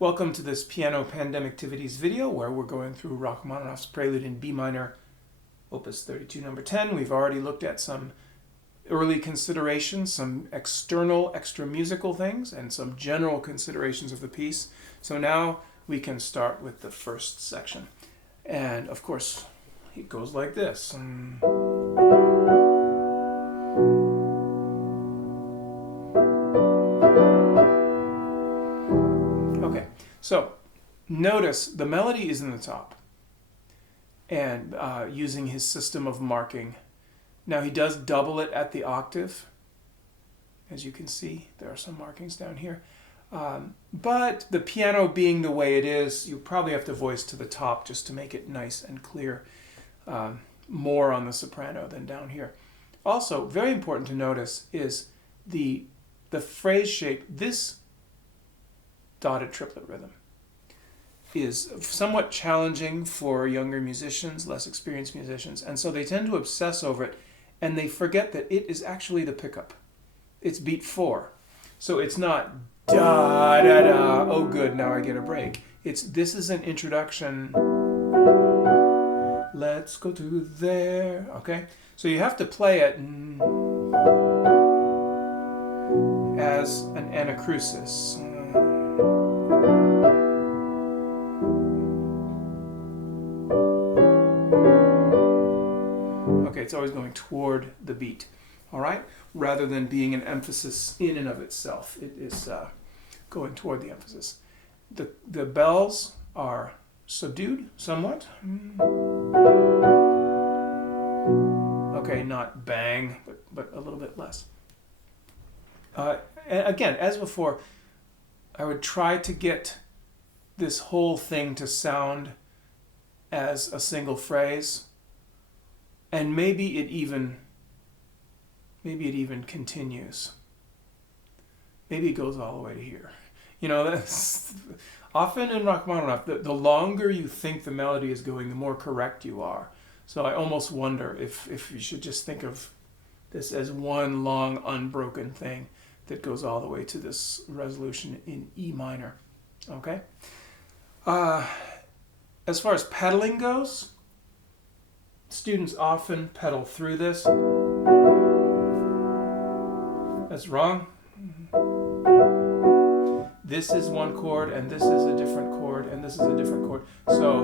Welcome to this piano Pandemictivities video where we're going through Rachmaninoff's Prelude in B minor, Opus 32, number 10. We've already looked at some early considerations, some external, extra musical things, and some general considerations of the piece. So now we can start with the first section. And of course, it goes like this. Okay, so notice the melody is in the top and using his system of marking. Now he does double it at the octave. As you can see, there are some markings down here. But the piano being the way it is, you probably have to voice to the top just to make it nice and clear. More on the soprano than down here. Also, very important to notice is the phrase shape. This dotted triplet rhythm is somewhat challenging for younger musicians, less experienced musicians, and so they tend to obsess over it, and they forget that it is actually the pickup. It's beat 4. So it's not da da da, oh good, now I get a break. This is an introduction. Let's go to there, okay? So you have to play it as an anacrusis. Okay, it's always going toward the beat, all right? Rather than being an emphasis in and of itself. It is going toward the emphasis. The bells are subdued somewhat. Okay, not bang, but a little bit less. And again, as before, I would try to get this whole thing to sound as a single phrase, and maybe it even continues. Maybe it goes all the way to here. You know, that's often in Rachmaninoff, the longer you think the melody is going, the more correct you are. So I almost wonder if you should just think of this as one long unbroken thing that goes all the way to this resolution in E minor. Okay? As far as pedaling goes, students often pedal through this. That's wrong. This is one chord, and this is a different chord, and this is a different chord. So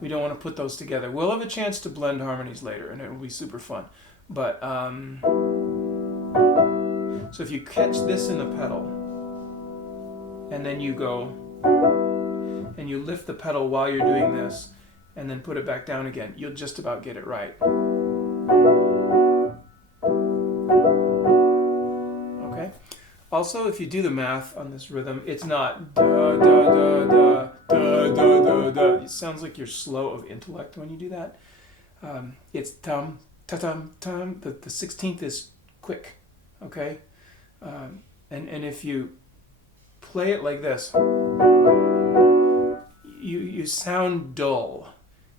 we don't want to put those together. We'll have a chance to blend harmonies later, and it will be super fun. But so if you catch this in the pedal, and then you go, and you lift the pedal while you're doing this, and then put it back down again, you'll just about get it right. Okay? Also, if you do the math on this rhythm, it's not da da da da da da da da. It sounds like you're slow of intellect when you do that. It's tum ta tum tum. The 16th is quick. Okay? And if you play it like this, you sound dull.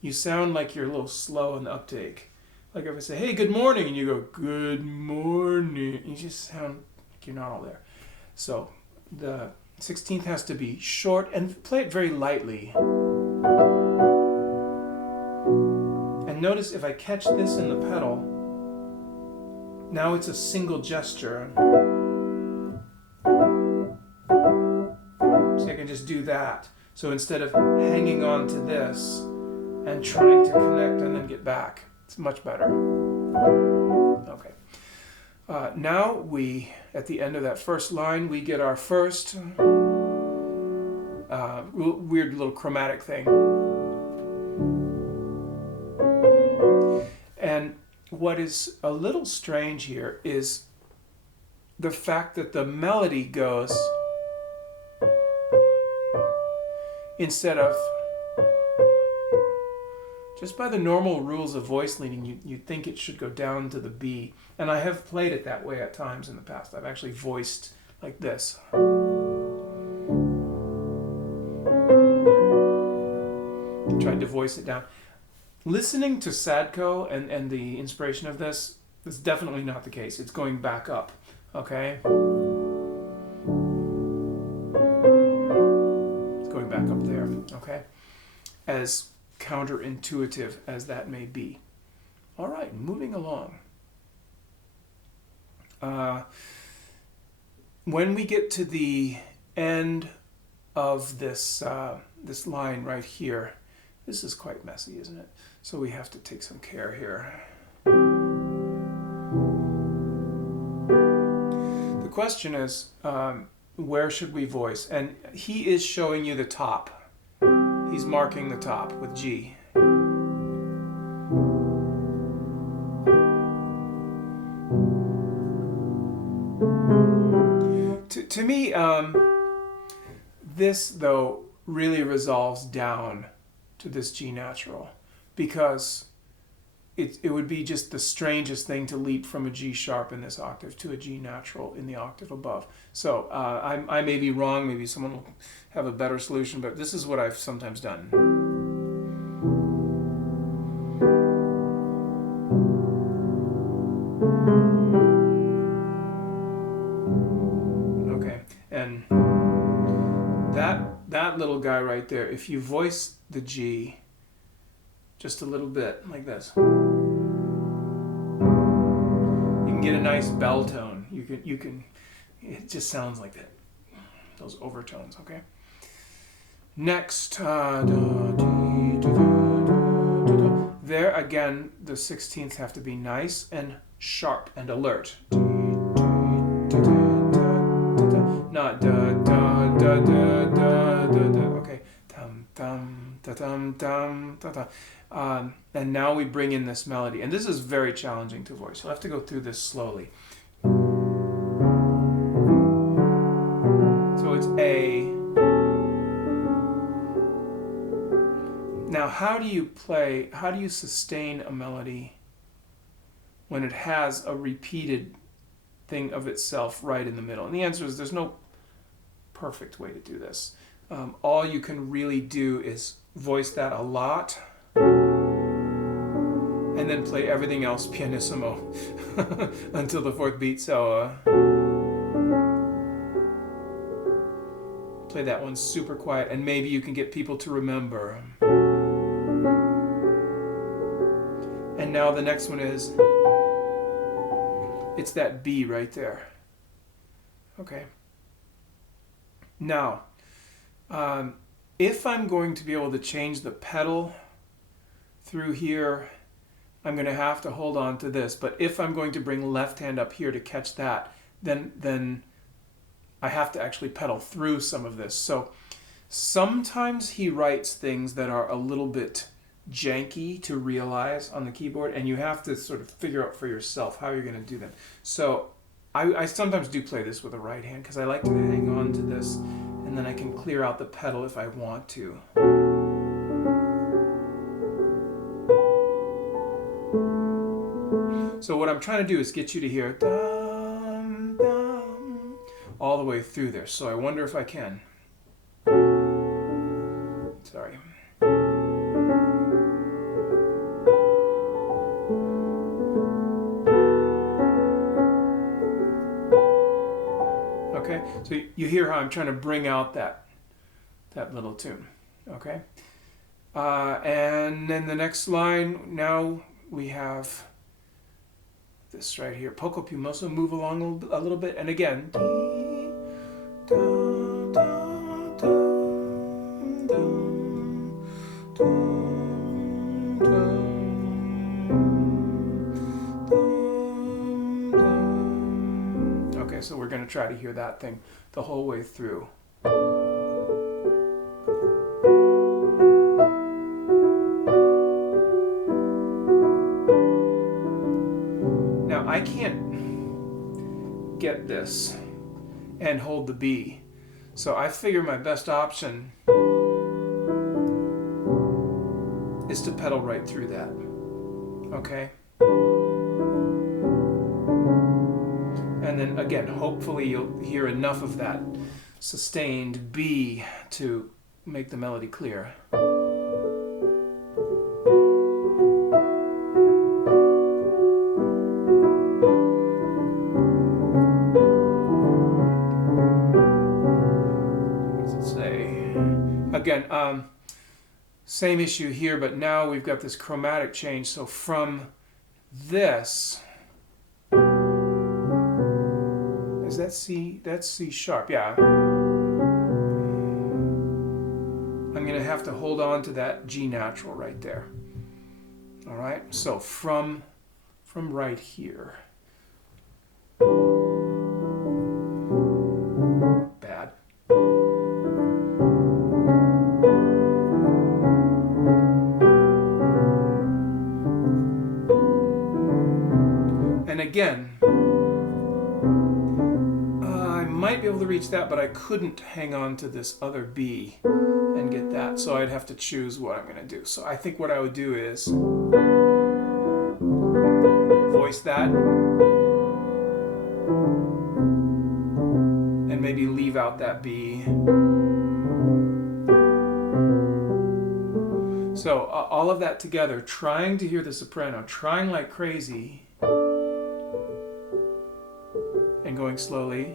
You sound like you're a little slow in the uptake. Like if I say, hey, good morning, and you go, good morning, you just sound like you're not all there. So the 16th has to be short, and play it very lightly. And notice if I catch this in the pedal, now it's a single gesture. So I can just do that. So instead of hanging on to this and trying to connect and then get back, it's much better. Okay. Now we, at the end of that first line, we get our first weird little chromatic thing. And what is a little strange here is the fact that the melody goes instead of, just by the normal rules of voice leading, you'd think it should go down to the B. And I have played it that way at times in the past. I've actually voiced like this. Tried to voice it down. Listening to Sadko and the inspiration of this is definitely not the case. It's going back up, okay? back up there, okay? As counterintuitive as that may be. All right, moving along. When we get to the end of this this line right here, this is quite messy, isn't it? So we have to take some care here. The question is, where should we voice? And he is showing you the top. He's marking the top with G. To me, this, though, really resolves down to this G natural, because it would be just the strangest thing to leap from a G sharp in this octave to a G natural in the octave above. So I may be wrong, maybe someone will have a better solution, but this is what I've sometimes done. Okay, and that little guy right there, if you voice the G just a little bit like this, you can get a nice bell tone. You can it just sounds like that, those overtones. Okay, next, there again the 16ths have to be nice and sharp and alert, not da da da da da da da. Okay, dum dum da dum dum da da. And now we bring in this melody, and this is very challenging to voice. You'll have to go through this slowly. So it's A. Now, how do you sustain a melody when it has a repeated thing of itself right in the middle? And the answer is there's no perfect way to do this. All you can really do is voice that a lot, and then play everything else pianissimo until the fourth beat. So play that one super quiet, and maybe you can get people to remember. And now the next one is, it's that B right there. Okay. Now, if I'm going to be able to change the pedal through here, I'm going to have to hold on to this. But if I'm going to bring left hand up here to catch that, then I have to actually pedal through some of this. So sometimes he writes things that are a little bit janky to realize on the keyboard, and you have to sort of figure out for yourself how you're going to do them. So I sometimes do play this with a right hand because I like to hang on to this, and then I can clear out the pedal if I want to. So what I'm trying to do is get you to hear dum, dum, all the way through there. So I wonder if I can. Sorry. Okay, so you hear how I'm trying to bring out that little tune. Okay, and then the next line, now we have this right here, poco più mosso, move along a little bit, and again, okay, so we're going to try to hear that thing the whole way through. Now I can't get this and hold the B, so I figure my best option is to pedal right through that. Okay? And then again, hopefully you'll hear enough of that sustained B to make the melody clear. again, same issue here, but now we've got this chromatic change. So from this, is that C? That's C sharp, yeah. I'm going to have to hold on to that G natural right there. All right, so from right here. Bad. And again, I might be able to reach that, but I couldn't hang on to this other B and get that. So I'd have to choose what I'm going to do. So I think what I would do is voice that and maybe leave out that B. So all of that together, trying to hear the soprano, trying like crazy, and going slowly.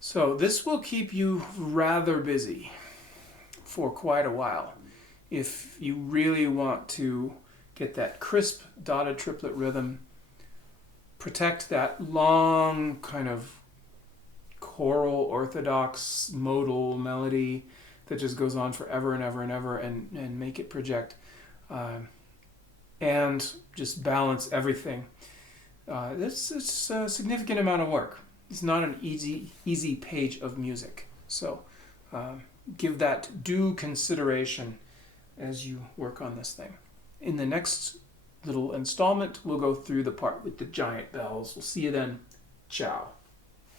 So this will keep you rather busy for quite a while if you really want to get that crisp dotted triplet rhythm, protect that long kind of choral orthodox modal melody that just goes on forever and ever and ever, and make it project, and just balance everything. It's a significant amount of work. It's not an easy page of music. So give that due consideration as you work on this thing. In the next little installment, we'll go through the part with the giant bells. We'll see you then. Ciao.